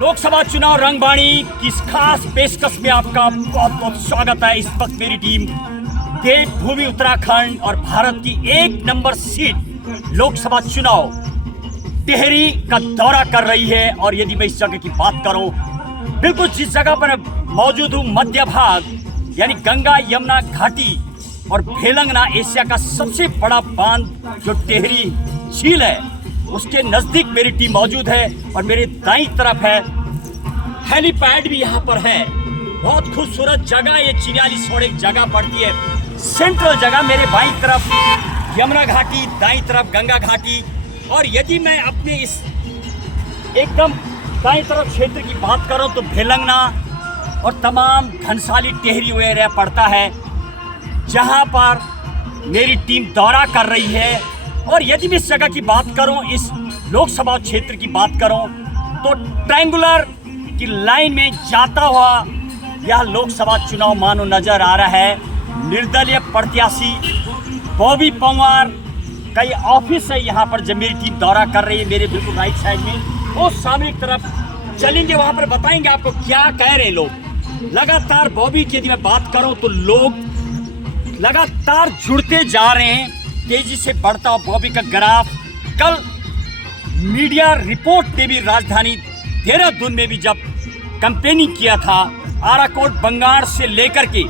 लोकसभा चुनाव रंगबाणी की इस खास पेशकश में आपका बहुत बहुत स्वागत है। इस वक्त मेरी टीम देवभूमि उत्तराखंड और भारत की एक नंबर सीट लोकसभा चुनाव टिहरी का दौरा कर रही है। और यदि मैं इस जगह की बात करूं, बिल्कुल जिस जगह पर मौजूद हूं, मध्य भाग यानी गंगा यमुना घाटी और भेलंगना, एशिया का सबसे बड़ा बांध जो टिहरी झील है, उसके नजदीक मेरी टीम मौजूद है। और मेरे दाईं तरफ है हेलीपैड भी यहाँ पर है। बहुत खूबसूरत जगह, ये 44 जगह पड़ती है, सेंट्रल जगह। मेरे बाईं तरफ यमुना घाटी, दाईं तरफ गंगा घाटी। और यदि मैं अपने इस एकदम दाईं तरफ क्षेत्र की बात करूं तो भेलंगना और तमाम घनसाली टिहरी एरिया पड़ता है, जहां पर मेरी टीम दौरा कर रही है। और यदि मैं इस जगह की बात करूं, इस लोकसभा क्षेत्र की बात करूं, तो ट्रायंगुलर की लाइन में जाता हुआ यह लोकसभा चुनाव मानो नजर आ रहा है। निर्दलीय प्रत्याशी बॉबी पंवार कई ऑफिस है यहाँ पर, जब मेरी टीम दौरा कर रही है। मेरे बिल्कुल राइट साइड में और सामने की तरफ चलेंगे, वहाँ पर बताएंगे आपको क्या कह रहे लोग। लगातार बॉबी की यदि मैं बात करूँ तो लोग लगातार जुड़ते जा रहे हैं, तेजी से बढ़ता हुआ बॉबी का ग्राफ। कल मीडिया रिपोर्ट ने भी राजधानी देहरादून में भी जब कैंपेनिंग किया था, आराकोट बंगाड़ से लेकर के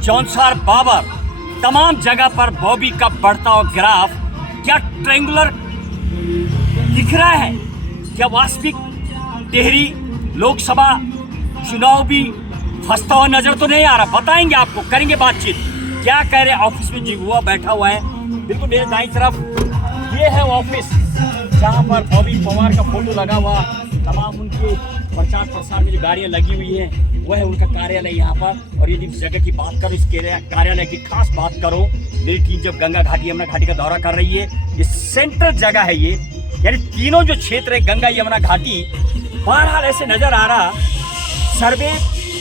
जौनसार बाबर तमाम जगह पर बॉबी का बढ़ता हुआ ग्राफ क्या ट्रायंगुलर दिख रहा है, क्या वास्तविक टिहरी लोकसभा चुनाव भी फंसता हुआ नजर तो नहीं आ रहा। बताएंगे आपको, करेंगे बातचीत। क्या कह रहे ऑफिस में जी हुआ बैठा हुआ है, बिल्कुल मेरे दाईं तरफ ये है ऑफिस, जहाँ पर बॉबी पंवार का फोटो लगा हुआ। तमाम उनके प्रचार प्रसार में जो गाड़ियाँ लगी हुई हैं, वह है उनका कार्यालय यहाँ पर। और यदि इस जगह की बात करूँ, इस कार्यालय की खास बात करूँ, मेरी टीम जब गंगा घाटी यमुना घाटी का दौरा कर रही है, ये सेंट्रल जगह है ये, यानी तीनों जो क्षेत्र है गंगा यमुना घाटी, बहरहाल ऐसे नजर आ रहा सर्वे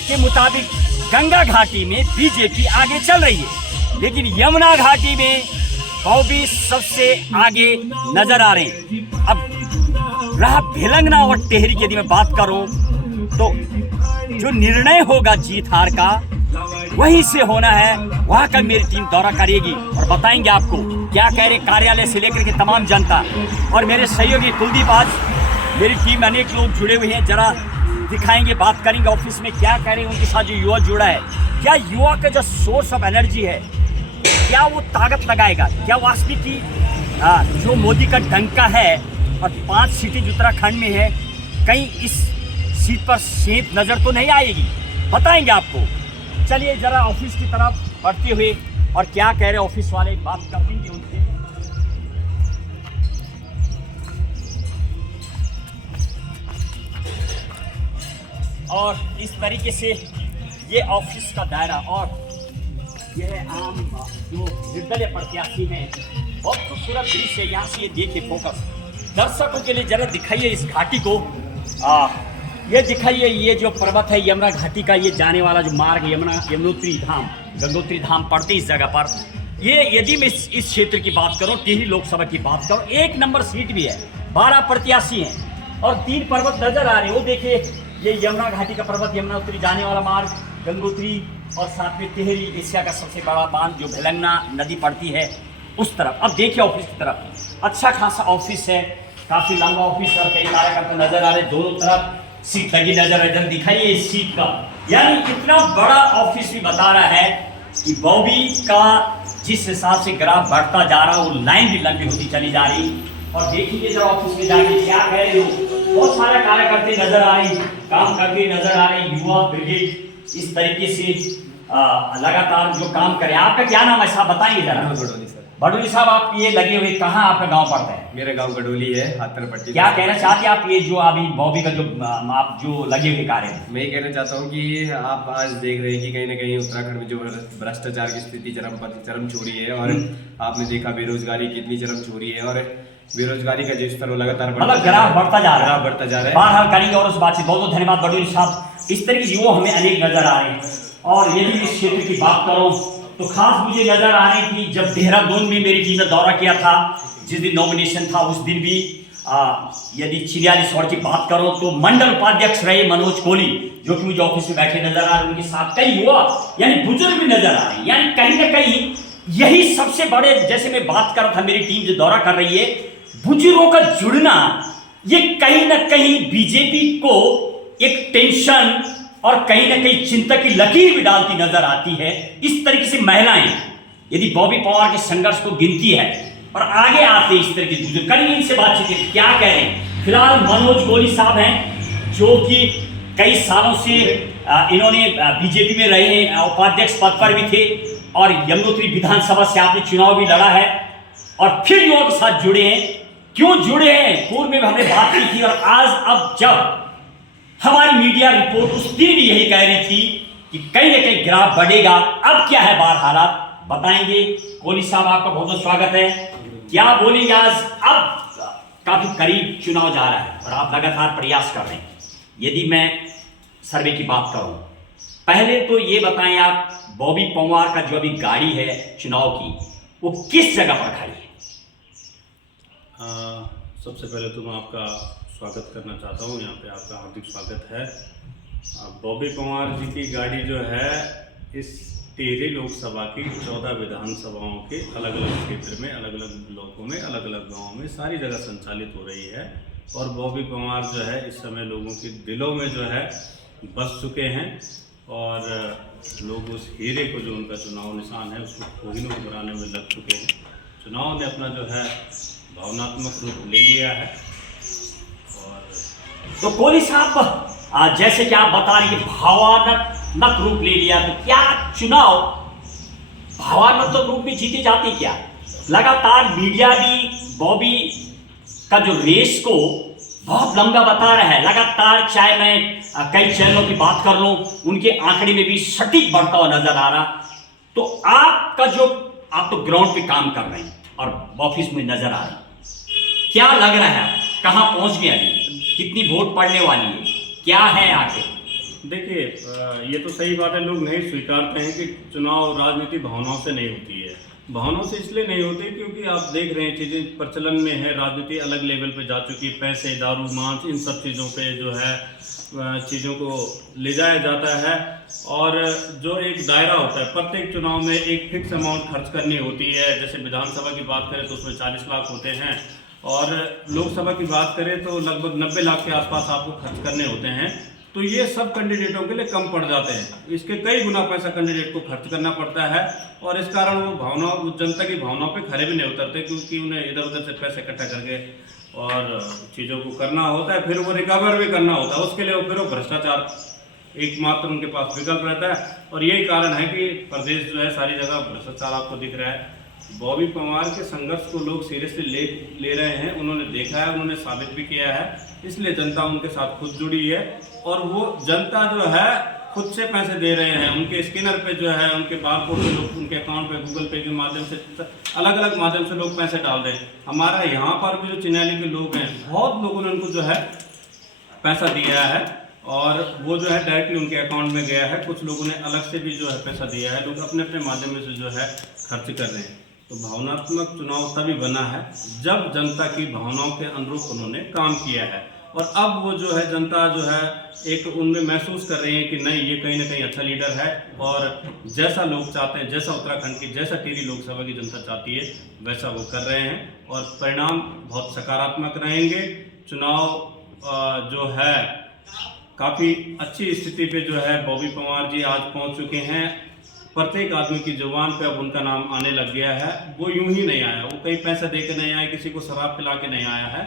के मुताबिक गंगा घाटी में बीजेपी आगे चल रही है, लेकिन यमुना घाटी में बॉबी सबसे आगे नजर आ रहे हैं। अब रहा भेलंगना और टिहरी की यदि मैं बात करूं, तो जो निर्णय होगा जीत हार का वहीं से होना है, वहां का मेरी टीम दौरा करेगी और बताएंगे आपको क्या कह रहे कार्यालय से लेकर के तमाम जनता। और मेरे सहयोगी कुलदीप, आज मेरी टीम में अनेक लोग जुड़े हुए हैं, जरा दिखाएंगे, बात करेंगे ऑफिस में क्या कह रहे हैं। उनके साथ जो युवा जुड़ा है, क्या युवा का जो सोर्स ऑफ एनर्जी है, क्या वो ताकत लगाएगा, क्या वास्तविक की जो मोदी का डंका है और 5 सीटें उत्तराखंड में है, कहीं इस सीट पर सेंध नजर तो नहीं आएगी। बताएंगे आपको। चलिए जरा ऑफिस की तरफ बढ़ते हुए और क्या कह रहे ऑफिस वाले, बात कर देंगे उनसे। और इस तरीके से ये ऑफिस का दायरा, और यह आम जो निर्दलीय प्रत्याशी हैं, बहुत खूबसूरत दृश्य है। यहाँ से ये देखिए, फोकस दर्शकों के लिए जरा दिखाइए इस घाटी को। ये दिखाइए, ये जो पर्वत है यमुना घाटी का, ये जाने वाला जो मार्ग यमुनोत्री धाम, गंगोत्री धाम पड़ते इस जगह पर। ये यदि मैं इस क्षेत्र की बात करूँ, टिहरी लोकसभा की बात करूँ, 1 नंबर सीट भी है, 12 प्रत्याशी हैं और 3 पर्वत नजर आ रहे हैं। वो देखिए, ये यमुना घाटी का पर्वत, यमुनोत्री जाने वाला मार्ग, गंगोत्री, और साथ में टिहरी, एशिया का सबसे बड़ा बांध जो भेलंगना नदी पड़ती है उस तरफ। अब देखिए ऑफिस की तरफ, अच्छा खासा ऑफिस है, काफी लंबा ऑफिस और कई कार्यकर्ता नजर आ रहे हैं। दोनों तरफ सीट लगी नजर, इधर दिखाइए इस सीट का, यानी इतना बड़ा ऑफिस भी बता रहा है कि बॉबी का जिस हिसाब से ग्राफ बढ़ता जा रहा है, वो लाइन भी लंबी होती चली जा रही। और देखिए जरा ऑफिस में जाके क्या कह रहे हो, बहुत सारे कार्यकर्ता नजर आ रहे, काम करते नजर आ रहे, युवा ब्रिगेड इस तरीके से लगातार जो काम करे। आपका क्या नाम है साहब, बताइए जरा। गडोली सर। बडोली साहब, आप ये लगे हुए कहाँ, आपका गांव पड़ता है? मेरा गांव गडोली है, हाथरपट्टी। क्या कहना चाहते हैं आप, ये जो अभी बॉबी का जो आप जो लगे हुए कार्य है? मैं ये कहना चाहता हूँ कि आप आज देख रहे हैं कि कहीं ना कहीं उत्तराखंड में जो भ्रष्टाचार की स्थिति चरम छोड़ी है, और आपने देखा बेरोजगारी कितनी चरम छोड़ी है, और बेरोजगारी का जो स्तर वो लगातार ग्राफ बढ़ता जा रहा है। बहरहाल करेंगे और उस बातचीत। बहुत बहुत धन्यवाद बडोली साहब। इस तरह के युवा हमें अनेक नजर आ रहे हैं। और यदि इस क्षेत्र की बात करूं तो खास मुझे नजर आ रही थी, जब देहरादून में मेरी टीम ने दौरा किया था, जिस दिन नॉमिनेशन था उस दिन भी यदि चिड़ियाली शहर की बात करो तो मंडल उपाध्यक्ष रहे मनोज कोहली, जो कि मुझे ऑफिस में बैठे नजर आ रहे हैं। उनके साथ कई युवा यानी बुजुर्ग भी नजर आ रहे हैं। यानी कहीं ना कहीं यही सबसे बड़े, जैसे मैं बात कर रहा था, मेरी टीम जो दौरा कर रही है, बुजुर्गों का जुड़ना, ये कहीं ना कहीं बीजेपी को एक टेंशन और कहीं ना कहीं चिंता की लकीर भी डालती नजर आती है। इस तरीके से महिलाएं यदि बॉबी पवार के संघर्ष को गिनती है और आगे आते इस तरह की बुजुर्ग, कल इनसे बातचीत क्या कह रहे हैं। फिलहाल मनोज कोहली साहब हैं, जो कि कई सालों से इन्होंने बीजेपी में रहे हैं, उपाध्यक्ष पद पर भी थे और यमुनोत्री विधानसभा से आपने चुनाव भी लड़ा है और फिर युवाओं के साथ जुड़े हैं। क्यों जुड़े हैं, पूर्व में हमने बात की थी और आज अब जब हमारी मीडिया रिपोर्ट उस दिन भी यही कह रही थी कि कहीं ना कहीं ग्राफ बढ़ेगा, अब क्या है बार हालात बताएंगे। कोहली साहब आपका बहुत बहुत स्वागत है, क्या बोलेंगे आज? अब काफी करीब चुनाव जा रहा है और आप लगातार प्रयास कर रहे हैं। यदि मैं सर्वे की बात करूं, पहले तो ये बताएं आप, बॉबी पवार का जो अभी गाड़ी है चुनाव की, वो किस जगह पर खड़ी है? सबसे पहले तो मैं आपका स्वागत करना चाहता हूँ, यहाँ पे आपका हार्दिक स्वागत है। बॉबी पवार जी की गाड़ी जो है इस टिहरी लोकसभा की 14 विधानसभाओं के अलग अलग क्षेत्र में, अलग अलग ब्लॉकों में, अलग अलग गाँवों में सारी जगह संचालित हो रही है और बॉबी पवार जो है इस समय लोगों के दिलों में जो है बस चुके हैं और लोग उस हीरे को, जो उनका चुनाव निशान है, उसको कोहिनूर बनाने में लग चुके हैं। चुनाव ने अपना जो है भावनात्मक रूप ले लिया है। और तो कोहली साहब, जैसे कि आप बता रहे हैं भावनात्मक रूप ले लिया, तो क्या चुनाव भावनात्मक रूप में जीते जाते? क्या लगातार मीडिया भी बॉबी का जो रेस को बहुत लंबा बता रहा है, लगातार, चाहे मैं कई चैनलों की बात कर लूं, उनके आंकड़े में भी सटीक बढ़ता हुआ नजर आ रहा। तो आपका जो, आप तो ग्राउंड पे काम कर रहे हैं और ऑफिस में नजर आ रहे हैं, क्या लग रहा है कहाँ पहुंच गया, कितनी वोट पड़ने वाली है, क्या है आगे? देखिए, ये तो सही बात है, लोग नहीं स्वीकारते हैं कि चुनाव राजनीति भावनाओं से नहीं होती है। भावनाओं से इसलिए नहीं होती क्योंकि आप देख रहे हैं चीज़ें प्रचलन में है, राजनीति अलग लेवल पे जा चुकी है, पैसे, दारू, मांस, इन सब चीज़ों पे जो है चीज़ों को ले जाया जाता है और जो एक दायरा होता है, प्रत्येक चुनाव में एक फिक्स अमाउंट खर्च करनी होती है। जैसे विधानसभा की बात करें तो उसमें 40 लाख होते हैं और लोकसभा की बात करें तो लगभग 90 लाख के आसपास आपको खर्च करने होते हैं। तो ये सब कैंडिडेटों के लिए कम पड़ जाते हैं, इसके कई गुना पैसा कैंडिडेट को खर्च करना पड़ता है और इस कारण वो भावनाओं, जनता की भावनाओं पे खरे भी नहीं उतरते, क्योंकि उन्हें इधर उधर से पैसे इकट्ठा करके और चीज़ों को करना होता है, फिर वो रिकवर भी करना होता है, उसके लिए वो फिर वो भ्रष्टाचार एकमात्र उनके पास विकल्प रहता है। और यही कारण है कि प्रदेश जो है सारी जगह भ्रष्टाचार आपको दिख रहा है। बॉबी पवार के संघर्ष को लोग सीरियसली ले रहे हैं, उन्होंने देखा है, उन्होंने साबित भी किया है, इसलिए जनता उनके साथ खुद जुड़ी है और वो जनता जो है खुद से पैसे दे रहे हैं। उनके स्कैनर पे जो है, उनके बारकोड पे लोग, उनके अकाउंट पे, गूगल पे के माध्यम से, अलग अलग माध्यम से लोग पैसे डाल रहे हैं। हमारा यहाँ पर भी जो चिन्याली के लोग हैं, बहुत लोगों ने उनको जो है पैसा दिया है और वो जो है डायरेक्टली उनके अकाउंट में गया है। कुछ लोगों ने अलग से भी जो है पैसा दिया है, लोग अपने अपने माध्यम से जो है खर्च कर रहे हैं। तो भावनात्मक चुनाव तभी बना है जब जनता की भावनाओं के अनुरूप उन्होंने काम किया है और अब वो जो है जनता जो है एक उनमें महसूस कर रही है कि नहीं, ये कहीं ना कहीं अच्छा लीडर है और जैसा लोग चाहते हैं, जैसा उत्तराखंड की, जैसा टिहरी लोकसभा की जनता चाहती है, वैसा वो कर रहे हैं और परिणाम बहुत सकारात्मक रहेंगे। चुनाव जो है काफ़ी अच्छी स्थिति पे जो है बॉबी पवार जी आज पहुंच चुके हैं। प्रत्येक आदमी की जुबान पे अब उनका नाम आने लग गया है। वो यूं ही नहीं आया, वो कई पैसे दे के नहीं आया, किसी को शराब पिला के नहीं आया है।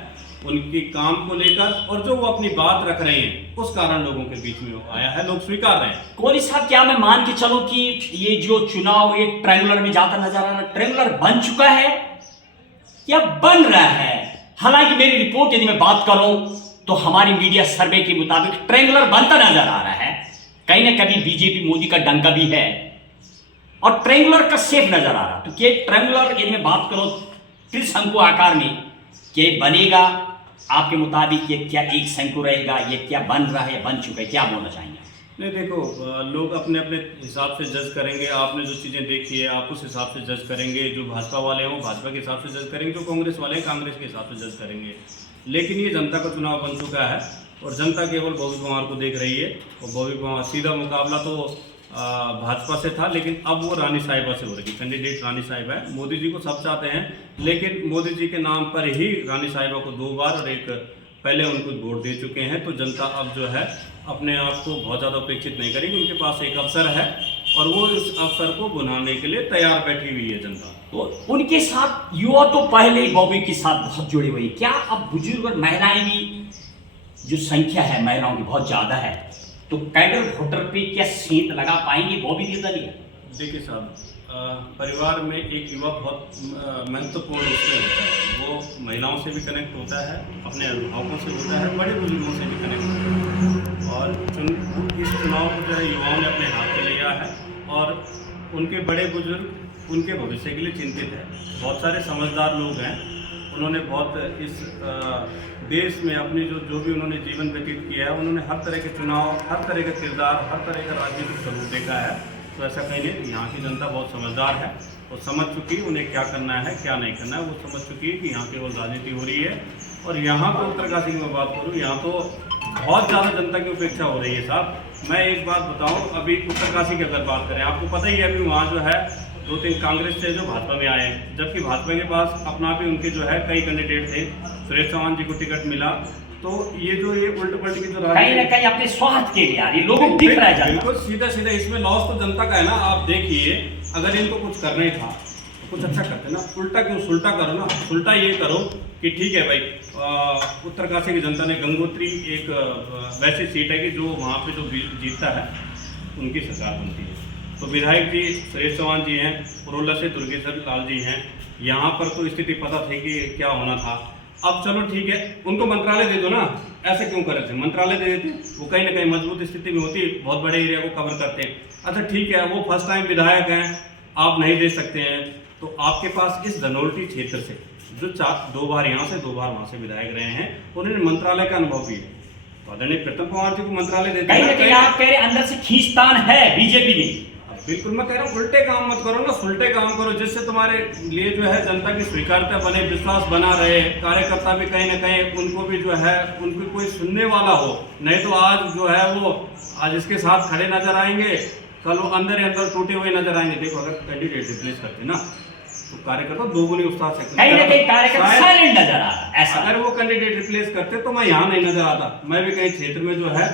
उनकी काम को लेकर और जो वो अपनी बात रख रहे हैं उस कारण लोगों के बीच में वो आया है, लोग स्वीकार रहे हैं। कोहली साहब, क्या मैं मान के चलूं कि ये जो चुनाव एक ट्रायंगुलर में जाता नजर आ रहा है, ट्रायंगुलर बन चुका है या बन रहा है? हालांकि मेरी रिपोर्ट यदि मैं बात करूं तो हमारी मीडिया सर्वे के मुताबिक ट्रायंगुलर बनता नजर आ रहा है। कहीं ना कहीं बीजेपी मोदी का डंका भी है और ट्रायंगुलर का शेप नजर आ रहा। तो क्या ट्रायंगुलर, यदि मैं बात करूं त्रिशंकु आकार में, क्या बनेगा आपके मुताबिक? ये क्या एक शंकु रहेगा, ये क्या बन रहा है, बन चुका है, क्या बोलना चाहेंगे? नहीं, देखो, लोग अपने अपने हिसाब से जज करेंगे। आपने जो चीज़ें देखी है आप उस हिसाब से जज करेंगे। जो भाजपा वाले हैं वो भाजपा के हिसाब से जज करेंगे, जो कांग्रेस वाले हैं कांग्रेस के हिसाब से जज करेंगे। लेकिन ये जनता का चुनाव बन चुका है और जनता केवल बॉबी पवार को देख रही है। और बॉबी पवार सीधा मुकाबला तो भाजपा से था, लेकिन अब वो रानी साहिबा से हो रही है। कैंडिडेट रानी साहिबा है। मोदी जी को सब चाहते हैं, लेकिन मोदी जी के नाम पर ही रानी साहिबा को 2 बार और एक पहले उनको वोट दे चुके हैं। तो जनता अब जो है अपने आप को बहुत ज़्यादा उपेक्षित नहीं करेगी। उनके पास एक अवसर है और वो इस अवसर को बनाने के लिए तैयार बैठी हुई है जनता। तो उनके साथ युवा तो पहले ही बॉबी के साथ बहुत जुड़ी हुई, क्या अब बुजुर्ग और महिलाएं भी, जो संख्या है महिलाओं की बहुत ज़्यादा है, तो कैडर वोटर पे क्या सेंध लगा पाएंगे बॉबी के दलिया? देखिए साहब, परिवार में एक युवा बहुत महत्वपूर्ण उसमें होता है। वो महिलाओं से भी कनेक्ट होता है, अपने अभिभावकों से होता है, बड़े बुजुर्गों से भी कनेक्ट होता है। और इस चुनाव को जो है युवाओं ने अपने हाथ में लिया है और उनके बड़े बुजुर्ग उनके भविष्य के लिए चिंतित है। बहुत सारे समझदार लोग हैं, उन्होंने बहुत इस देश में अपनी जो भी उन्होंने जीवन व्यतीत किया है, उन्होंने हर तरह के चुनाव, हर तरह का किरदार, हर तरह का राजनीतिक स्वरूप देखा है। तो ऐसा कहीं नहीं, यहाँ की जनता बहुत समझदार है और समझ चुकी है उन्हें क्या करना है क्या नहीं करना है। वो समझ चुकी है कि यहाँ केवल राजनीति हो रही है। और यहाँ तो उत्तरकाशी की मैं बात करूँ, यहाँ तो बहुत ज़्यादा जनता की उपेक्षा हो रही है साहब। मैं एक बात बताऊँ, अभी उत्तरकाशी की अगर बात करें, आपको पता ही है अभी वहाँ जो है 2-3 कांग्रेस से जो भाजपा में आए हैं, जबकि भाजपा के पास अपना भी उनके जो है कई कैंडिडेट थे। सुरेश चौहान जी को टिकट मिला। तो ये उल्ट पलट की जो कहीं ना कहीं अपने स्वार्थ के लिए यार ये लोगों को दिख रहा है। बिल्कुल सीधा सीधा इसमें लॉस तो जनता का है ना। आप देखिए, अगर इनको कुछ करना ही था तो कुछ अच्छा करते ना, उल्टा क्यों सुलटा करो ना। उल्टा ये करो कि ठीक है भाई, उत्तरकाशी की जनता ने गंगोत्री एक वैसी सीट है कि जो वहाँ पे जो जीतता है उनकी सरकार बनती है। तो विधायक जी सुरेश चौहान जी हैं, पुरोला से दुर्गेश्वर लाल जी हैं। यहाँ पर तो स्थिति पता थी कि क्या होना था। अब चलो ठीक है, उनको मंत्रालय दे दो ना, ऐसे क्यों कर रहे थे? मंत्रालय दे देते, वो कहीं ना कहीं मजबूत स्थिति में होती, बहुत बड़े एरिया को कवर करते। अच्छा ठीक है, वो फर्स्ट टाइम विधायक हैं, आप नहीं दे सकते हैं, तो आपके पास इस धनोल्टी क्षेत्र से जो 2 बार यहाँ से 2 बार वहाँ से विधायक रहे हैं, उन्होंने मंत्रालय का अनुभव भी है। तो आदरणीय प्रीतम पवार जी को मंत्रालय देते कहीं ना कहीं आप कह रहे अंदर से खींचतान है बीजेपी में। बिल्कुल, मैं कह रहा हूँ उल्टे काम मत करो ना, सुलटे काम करो, जिससे तुम्हारे लिए जो है जनता की स्वीकार्यता बने, विश्वास बना रहे, कार्यकर्ता भी कहीं ना कहीं उनको भी जो है उनको कोई सुनने वाला हो। नहीं तो आज जो है वो आज इसके साथ खड़े नजर आएंगे, कल वो अंदर ही अंदर टूटे हुए नजर आएंगे। देखो, अगर कैंडिडेट रिप्लेस करते ना तो कार्यकर्ता दोगुनी उत्साह से कहीं ना कहीं कार्यकर्ता साइलेंट नजर आ रहा है। ऐसा अगर वो कैंडिडेट रिप्लेस करते तो मैं यहाँ नहीं नजर आता। मैं भी कहीं क्षेत्र में जो है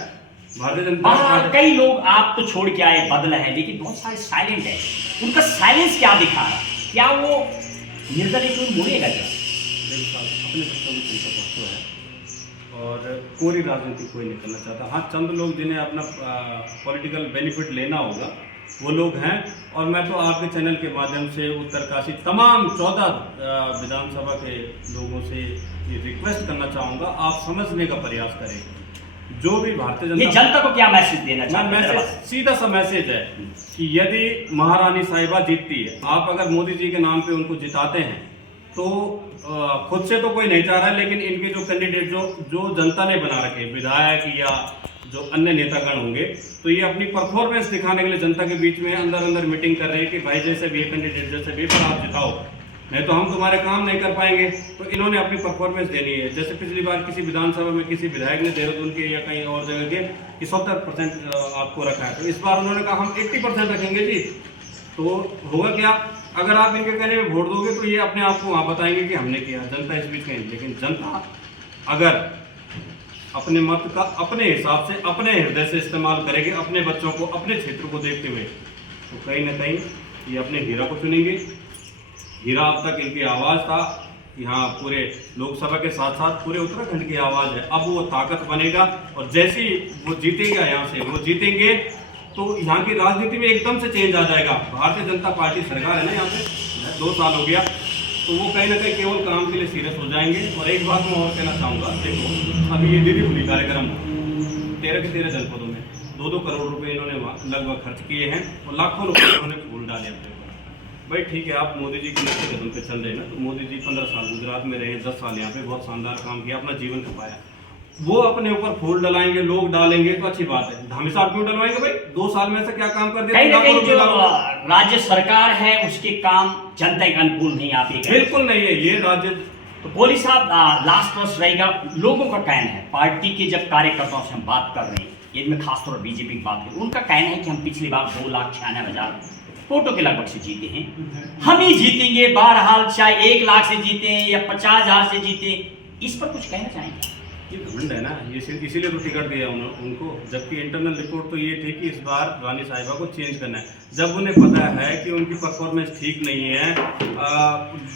भारतीय जनता पार्टी, कई लोग आप तो छोड़ के आए बदल है, लेकिन बहुत सारे साइलेंट है। उनका साइलेंस क्या दिखा रहा है? क्या वो निर्दलीय को मोड़ेगा क्या? अपने बच्चों को चिंता पहुँचो है और कोरी राजनीति कोई नहीं करना चाहता। हाँ, चंद लोग जिन्हें अपना पॉलिटिकल बेनिफिट लेना होगा वो लोग हैं। और मैं तो आपके चैनल के माध्यम से उत्तरकाशी तमाम 14 विधानसभा के लोगों से ये रिक्वेस्ट करना चाहूँगा, आप समझने का प्रयास करें। जो भी भारतीय जनता को क्या मैसेज देना चाहते हैं? मैसेज सीधा सा मैसेज है कि यदि महारानी साहिबा जीतती है, आप अगर मोदी जी के नाम पे उनको जिताते हैं तो खुद से तो कोई नहीं चाह रहा है, लेकिन इनके जो कैंडिडेट जो जनता ने बना रखे, विधायक या जो अन्य नेतागण होंगे, तो ये अपनी परफॉर्मेंस दिखाने के लिए जनता के बीच में अंदर मीटिंग कर रहे हैं कि भाई जैसे भी कैंडिडेट जैसे भी पर आप जिताओ, नहीं तो हम तुम्हारे काम नहीं कर पाएंगे। तो इन्होंने अपनी परफॉर्मेंस देनी है। जैसे पिछली बार किसी विधानसभा में किसी विधायक ने देहरादून के या कहीं और जगह के कि 70% आपको रखा है, तो इस बार उन्होंने कहा हम 80% रखेंगे जी। तो होगा क्या, अगर आप इनके कहने में वोट दोगे तो ये अपने आप को वहाँ बताएंगे कि हमने किया, जनता इस बीच कहीं। लेकिन जनता अगर अपने मत का अपने हिसाब से अपने हृदय से इस्तेमाल करेगी, अपने बच्चों को अपने क्षेत्र को देखते हुए, तो कहीं ना कहीं ये अपने हीरा को चुनेंगे। हीरा अब तक इनकी आवाज़ था, यहाँ पूरे लोकसभा के साथ साथ पूरे उत्तराखंड की आवाज़ है। अब वो ताकत बनेगा और जैसे ही वो जीतेगा, यहाँ से वो जीतेंगे तो यहाँ की राजनीति में एकदम से चेंज आ जाएगा। भारतीय जनता पार्टी सरकार है ना यहाँ पे 2 साल हो गया, तो वो कहीं ना कहीं केवल काम के लिए सीरियस हो जाएंगे। और एक बात मैं और कहना चाहूँगा, देखो अभी ये दीदी भूली कार्यक्रम 13 के 13 जनपदों में 2-2 करोड़ रुपए इन्होंने लगभग खर्च किए हैं और लाखों रुपये उन्होंने फूल डाले अपने ऊपर। भाई ठीक है, आप मोदी जी के नीचे कदम पे चल रहे हैं ना, तो मोदी जी 15 साल गुजरात में रहे, 10 साल यहाँ पे बहुत शानदार काम किया, अपना जीवन खपाया। वो अपने ऊपर फूल डलाएंगे, लोग डालेंगे तो अच्छी बात है। धामी साहब क्यों डलवाएंगे भाई? 2 साल में से क्या काम कर दिया? जो राज्य सरकार है उसके काम जनता के अनुकूल नहीं, आप ये बिल्कुल नहीं है। ये राज्य तो बोली साहब, लास्ट प्रश्न रहेगा। लोगों का कहना है, पार्टी के जब कार्यकर्ताओं से हम बात कर रहे हैं, यदि मैं खासतौर पर बीजेपी की बात करूँ, उनका कहना है कि हम पिछली बार 2,96,000 वोटों के लगभग से जीते हैं, हम ही जीतेंगे बहरहाल, चाहे 1 लाख से जीते या 50,000 से जीते। इस पर कुछ कहना चाहेंगे? ये घमंड है ना, ये सिर्फ इसीलिए तो टिकट दिया उनको, जबकि इंटरनल रिपोर्ट तो ये थी कि इस बार रानी साहिबा को चेंज करना है। जब उन्हें पता है कि उनकी परफॉर्मेंस ठीक नहीं है,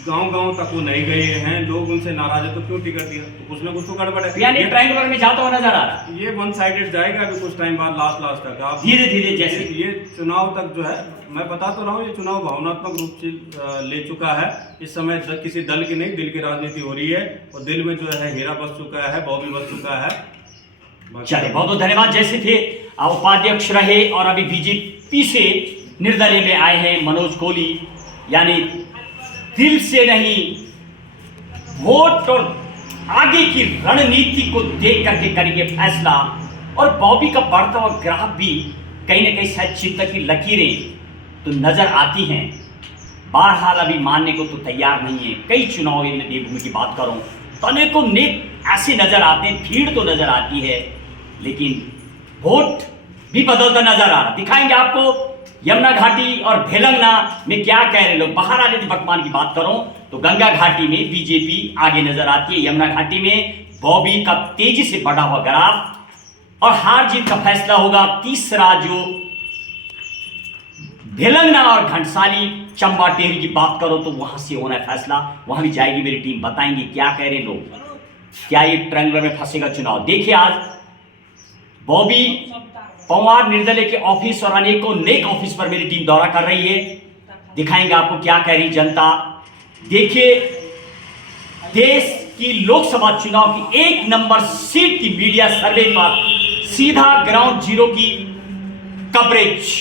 गांव-गांव तक वो नहीं गए हैं, लोग उनसे नाराज है, तो क्यों टिकट दिया? तो कुछ ना कुछ तो गड़बड़ है। यानी ट्रायंगल में जाता हुआ नजर आ रहा है। ये वन साइडेड जाएगा अभी कुछ टाइम बाद, लास्ट तक। आप धीरे-धीरे जैसे ये चुनाव तक जो है, मैं बता तो रहा हूँ, ये चुनाव भावनात्मक रूप से ले चुका है। इस समय किसी दल की नहीं, दिल की राजनीति हो रही है, और दिल में जो है हीरा बस चुका है, बॉबी बस चुका है। चलिए, बहुत बहुत धन्यवाद। जैसे थे उपाध्यक्ष रहे और अभी बीजेपी से निर्दलीय में आए हैं मनोज कोहली, यानी दिल से नहीं, वोट और आगे की रणनीति को देख करके करेंगे फैसला। और बॉबी का बढ़ता हुआ ग्राफ भी कहीं ना कहीं शायद चिंता की लकीरें तो नजर आती हैं। बहरहाल अभी मानने को तो तैयार नहीं है। कई चुनाव में देवभूमि की बात करूं तो अनेकों नेक ऐसे नजर आते हैं, भीड़ तो नजर आती है, लेकिन वोट भी बदलता नजर आ रहा। दिखाएंगे आपको यमुना घाटी और भेलंगना में क्या कह रहे लोग। बाहर आने की वर्तमान की बात करूं तो गंगा घाटी में बीजेपी आगे नजर आती है, यमुना घाटी में बॉबी का तेजी से बढ़ा हुआ ग्राफ, और हार जीत का फैसला होगा तीसरा जो भेलंगना और घंटसाली चंबा टेहरी की बात करो तो वहां से होना है फैसला। वहां भी जाएगी मेरी टीम, बताएंगे क्या कह रहे लोग, क्या ये ट्रायंगल में फंसेगा चुनाव। देखिए, आज बॉबी पवार निर्दलीय के ऑफिस और अनेकों नेक ऑफिस पर मेरी टीम दौरा कर रही है। दिखाएंगे आपको क्या कह रही जनता। देखिए, देश की लोकसभा चुनाव की 1 नंबर सीट की मीडिया सर्वे पर सीधा ग्राउंड जीरो की कवरेज।